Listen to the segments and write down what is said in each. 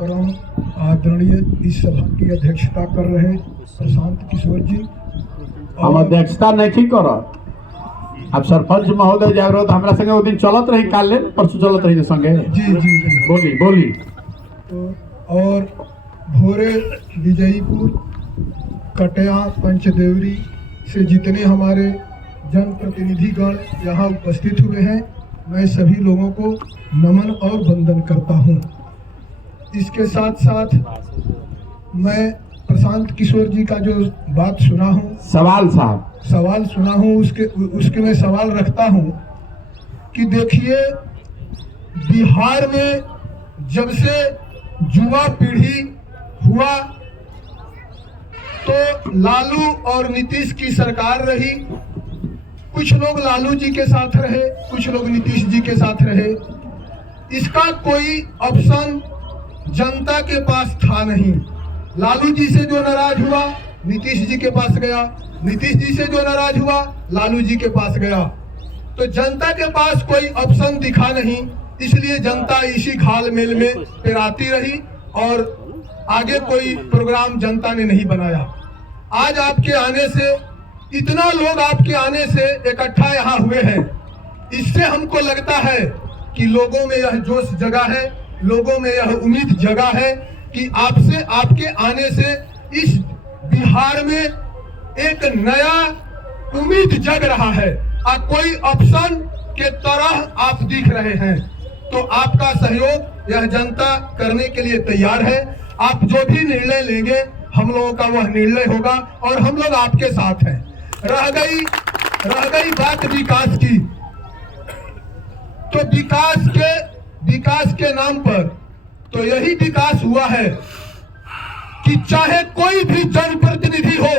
परम आदरणीय इस सभा की अध्यक्षता कर रहे प्रशांत किशोर जी। हम अध्यक्षता नहीं करत। अब सरपंच महोदय जागृत हमरा संगे वो दिन चलत रही, काल ले परसों चलत रही संगे। जी जी जी बोली। तो और भोरे विजयपुर कटया पंचदेवरी से जितने हमारे जनप्रतिनिधिगण यहाँ उपस्थित हुए हैं, मैं सभी लोगों को नमन और वंदन करता हूँ। इसके साथ साथ मैं प्रशांत किशोर जी का जो बात सुना हूँ, सवाल सुना हूँ, उसके मैं सवाल रखता हूँ कि देखिए, बिहार में जब से युवा पीढ़ी हुआ तो लालू और नीतीश की सरकार रही। कुछ लोग लालू जी के साथ रहे, कुछ लोग नीतीश जी के साथ रहे। इसका कोई ऑप्शन जनता के पास था नहीं। लालू जी से जो नाराज हुआ नीतीश जी के पास गया, नीतीश जी से जो नाराज हुआ लालू जी के पास गया। तो जनता के पास कोई ऑप्शन दिखा नहीं, इसलिए जनता इसी खाल मेल में पिराती रही और आगे कोई प्रोग्राम जनता ने नहीं बनाया। आज आपके आने से, इतना लोग आपके आने से इकट्ठा यहाँ हुए हैं, इससे हमको लगता है कि लोगों में यह जोश जगा है, लोगों में यह उम्मीद जगा है कि आपसे, आपके आने से इस बिहार में एक नया उम्मीद जग रहा है और कोई ऑप्शन के तरह आप दिख रहे हैं। तो आपका सहयोग यह जनता करने के लिए तैयार है। आप जो भी निर्णय लेंगे हम लोगों का वह निर्णय होगा और हम लोग आपके साथ हैं। रह गई बात विकास की, तो विकास के नाम पर तो यही विकास हुआ है कि चाहे कोई भी जनप्रतिनिधि हो,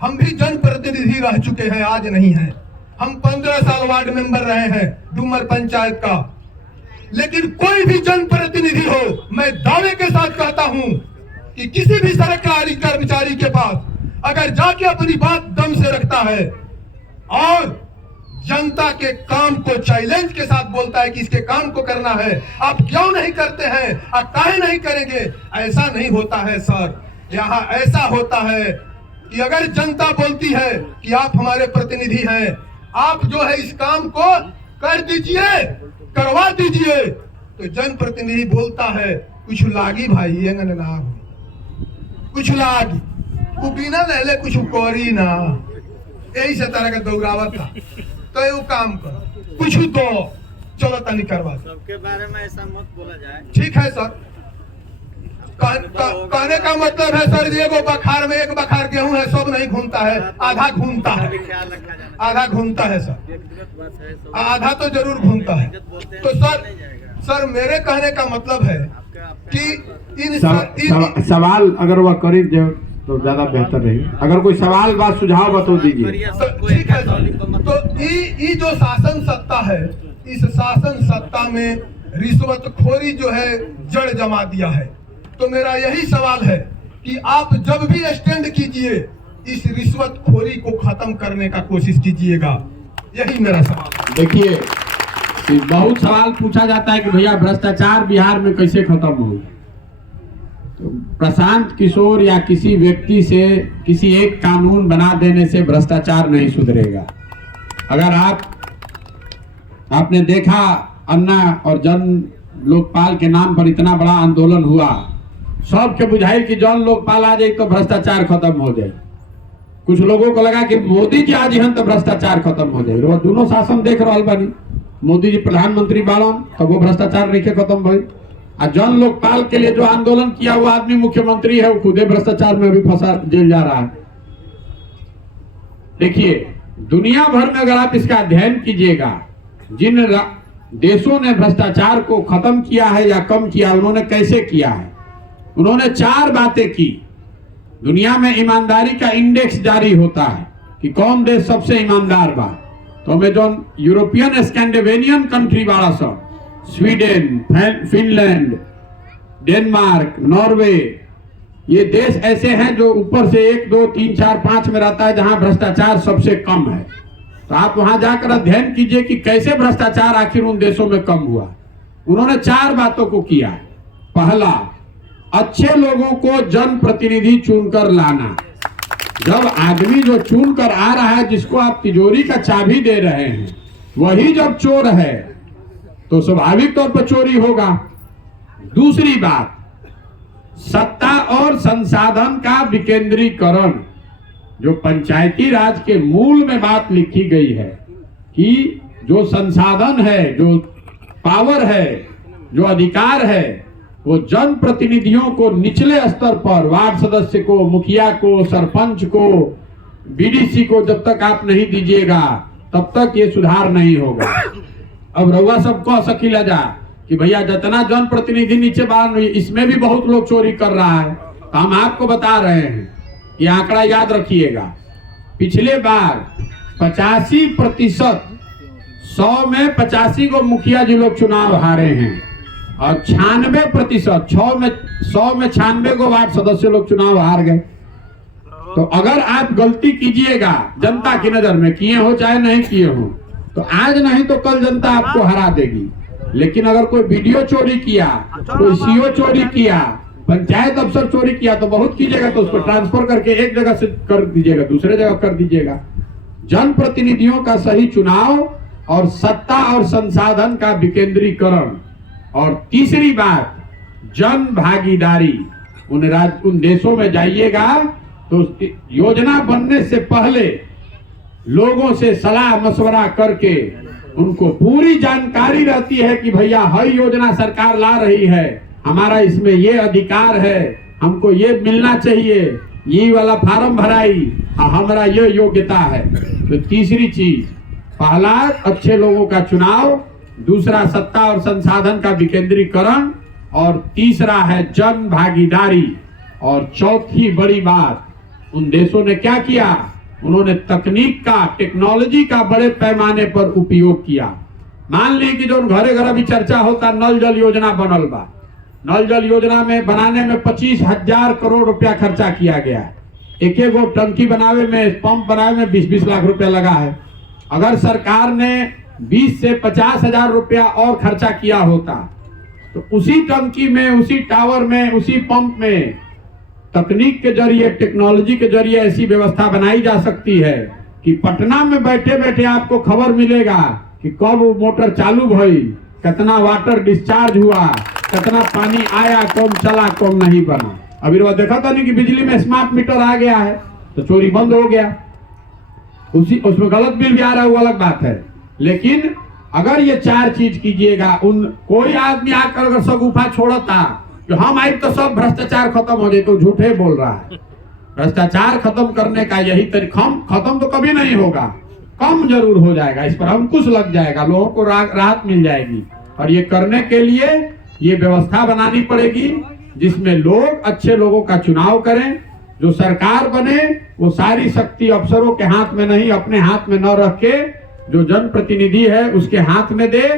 हम भी जनप्रतिनिधि रह चुके हैं, आज नहीं है। हम 15 साल वार्ड मेंबर रहे हैं डूमर पंचायत का। लेकिन कोई भी जनप्रतिनिधि हो, मैं दावे के साथ कहता हूं कि किसी भी सरकारी कर्मचारी के पास अगर जाके अपनी बात दम से रखता है और जनता के काम को चैलेंज के साथ बोलता है कि इसके काम को करना है, आप क्यों नहीं करते हैं, आप काहे नहीं करेंगे, ऐसा नहीं होता है सर। यहाँ ऐसा होता है कि अगर जनता बोलती है कि आप हमारे प्रतिनिधि हैं, आप जो है इस काम को कर दीजिए, करवा दीजिए, तो जनप्रतिनिधि बोलता है कुछ लागी भाई, ये ना कुछ लागी, वो बिना ले कुछ करी ना, यही से तरह का दौरावत था। तो ये काम करो, कुछ दो, चलो तनी करवा। सबके बारे में ऐसा मत बोला जाए। ठीक है सर, कहने का मतलब है सर, एगो बखार में एक बखार गेहूं है, सब नहीं घूमता है, आधा घूमता है, आधा घूमता है सर, आधा तो जरूर घूमता है। तो सर मेरे कहने का मतलब है कि सवाल अगर वह करी तो ज्यादा बेहतर रही। अगर कोई सवाल बात सुझाव बता दीजिए। ठीक है सर। तो ये जो शासन सत्ता है, इस शासन सत्ता में रिश्वतखोरी जो है जड़ जमा दिया है। तो मेरा यही सवाल है कि आप जब भी स्टैंड कीजिए, इस रिश्वतखोरी को खत्म करने का कोशिश कीजिएगा, यही मेरा सवाल। देखिए, बहुत सवाल पूछा जाता है कि भैया भ्रष्टाचार बिहार में कैसे खत्म हो। तो प्रशांत किशोर या किसी व्यक्ति से किसी एक कानून बना देने से भ्रष्टाचार नहीं सुधरेगा। अगर आपने देखा, अन्ना और जन लोकपाल के नाम पर इतना बड़ा आंदोलन हुआ, सबके बुझाई कि जन लोकपाल आ जाए तो भ्रष्टाचार खत्म हो जाए। कुछ लोगों को लगा कि मोदी जी आज हैं तो भ्रष्टाचार खत्म हो जाए। वो दोनों शासन देख रहा बानी, मोदी जी प्रधानमंत्री बालन तो वो भ्रष्टाचार नहीं खत्म भाई। और जन लोकपाल के लिए जो आंदोलन किया वो आदमी मुख्यमंत्री है, वो खुदे भ्रष्टाचार में भी फंसा जेल जा रहा है। देखिए, दुनिया भर में अगर आप इसका अध्ययन कीजिएगा, जिन देशों ने भ्रष्टाचार को खत्म किया है या कम किया, उन्होंने कैसे किया है। उन्होंने 4 बातें की। दुनिया में ईमानदारी का इंडेक्स जारी होता है कि कौन देश सबसे ईमानदार बा। तो हमें जो यूरोपियन स्कैंडिनेवियन कंट्री वाला सब, स्वीडन, फिनलैंड, डेनमार्क, नॉर्वे, ये देश ऐसे हैं जो ऊपर से 1, 2, 3, 4, 5 में रहता है, जहां भ्रष्टाचार सबसे कम है। तो आप वहां जाकर अध्ययन कीजिए कि कैसे भ्रष्टाचार आखिर उन देशों में कम हुआ। उन्होंने 4 बातों को किया है। पहला, अच्छे लोगों को जनप्रतिनिधि चुनकर लाना। जब आदमी जो चुनकर आ रहा है, जिसको आप तिजोरी का चाबी दे रहे हैं, वही जब चोर है तो स्वाभाविक तौर पर चोरी होगा। दूसरी बात, सत्ता और संसाधन का विकेंद्रीकरण। जो पंचायती राज के मूल में बात लिखी गई है कि जो संसाधन है, जो पावर है, जो अधिकार है, वो जनप्रतिनिधियों को निचले स्तर पर, वार्ड सदस्य को, मुखिया को, सरपंच को, बीडीसी को जब तक आप नहीं दीजिएगा तब तक ये सुधार नहीं होगा। अब रउआ सब कह सकीला जा कि भैया जितना जनप्रतिनिधि नीचे बाहर, इसमें भी बहुत लोग चोरी कर रहा है। तो हम आपको बता रहे हैं, ये आंकड़ा याद रखिएगा। पिछले बार 85%, 100 में 85 को मुखिया जी लोग चुनाव हारे हैं और 96%, 100 में 96 को वार्ड सदस्य लोग चुनाव हार गए। तो अगर आप गलती कीजिएगा जनता की नजर में, किए हो चाहे नहीं किए हो, तो आज नहीं तो कल जनता आपको हरा देगी। लेकिन अगर कोई वीडियो चोरी किया, कोई सीओ चोरी किया, पंचायत अफसर चोरी किया, तो बहुत कीजिएगा तो उसको ट्रांसफर करके एक जगह से कर दीजिएगा, दूसरे जगह कर दीजिएगा। जनप्रतिनिधियों का सही चुनाव और सत्ता और संसाधन का विकेंद्रीकरण। और तीसरी बात, जन भागीदारी। उन देशों में जाइएगा तो योजना बनने से पहले लोगों से सलाह मशवरा करके उनको पूरी जानकारी रहती है कि भैया हर योजना सरकार ला रही है, हमारा इसमें ये अधिकार है, हमको ये मिलना चाहिए, ये वाला फार्म भराई, हमारा ये योग्यता है। तो तीसरी चीज, पहला अच्छे लोगों का चुनाव, दूसरा सत्ता और संसाधन का विकेंद्रीकरण, और तीसरा है जन भागीदारी। और चौथी बड़ी बात, उन देशों ने क्या किया, उन्होंने तकनीक का, टेक्नोलॉजी का बड़े पैमाने पर उपयोग किया। मान ली कि जो घरे घर अभी चर्चा होता, नल जल योजना बनल बा, नल जल योजना में बनाने में 25,000 करोड़ रुपया खर्चा किया गया है। एक एक टंकी बनावे में, पंप बनावे में 20-20 लाख रुपया लगा है। अगर सरकार ने 20 से 50,000 रुपया और खर्चा किया होता तो उसी टंकी में, उसी टावर में, उसी पंप में तकनीक के जरिए, टेक्नोलॉजी के जरिए ऐसी व्यवस्था बनाई जा सकती है कि पटना में बैठे बैठे आपको खबर मिलेगा कि कब मोटर चालू भई, कितना वाटर डिस्चार्ज हुआ, कितना पानी आया, कम चला, कम नहीं बना। अभी देखा था नहीं कि बिजली में स्मार्ट मीटर आ गया है तो चोरी बंद हो गया। उसमें गलत बिल भी आ रहा है, वो अलग बात है। लेकिन अगर ये चार चीज कीजिएगा, कोई आदमी आकर अगर सगुफा छोड़ता कि हम आए तो सब भ्रष्टाचार खत्म हो जाए, तो झूठे बोल रहा है। भ्रष्टाचार खत्म करने का यही तरीका, खत्म तो कभी नहीं होगा, कम जरूर हो जाएगा, इस पर अंकुश लग जाएगा, लोगों को राहत मिल जाएगी। और ये करने के लिए ये व्यवस्था बनानी पड़ेगी जिसमें लोग अच्छे लोगों का चुनाव करें। जो सरकार बने वो सारी शक्ति अफसरों के हाथ में नहीं, अपने हाथ में न रख के जो जनप्रतिनिधि है उसके हाथ में दे।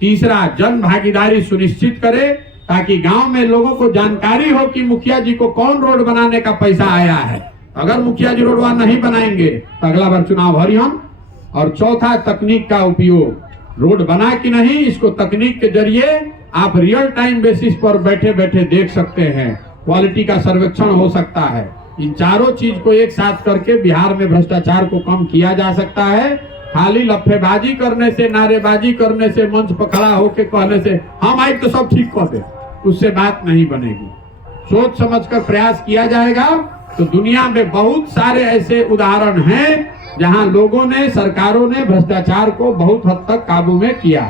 तीसरा, जन भागीदारी सुनिश्चित करे ताकि गांव में लोगों को जानकारी हो कि मुखिया जी को कौन रोड बनाने का पैसा आया है। अगर मुखिया जी रोड नहीं बनाएंगे तो अगला बार चुनाव हरी हम। और चौथा, तकनीक का उपयोग। रोड बना कि नहीं, इसको तकनीक के जरिए आप रियल टाइम बेसिस पर बैठे बैठे देख सकते हैं, क्वालिटी का सर्वेक्षण हो सकता है। इन चारों चीज को एक साथ करके बिहार में भ्रष्टाचार को कम किया जा सकता है। खाली लफेबाजी करने से, नारेबाजी करने से, मंच पर खड़ा होकर कहने से हम आए तो सब ठीक कर दे, उससे बात नहीं बनेगी। सोच समझकर प्रयास किया जाएगा तो दुनिया में बहुत सारे ऐसे उदाहरण हैं जहां लोगों ने, सरकारों ने भ्रष्टाचार को बहुत हद तक काबू में किया।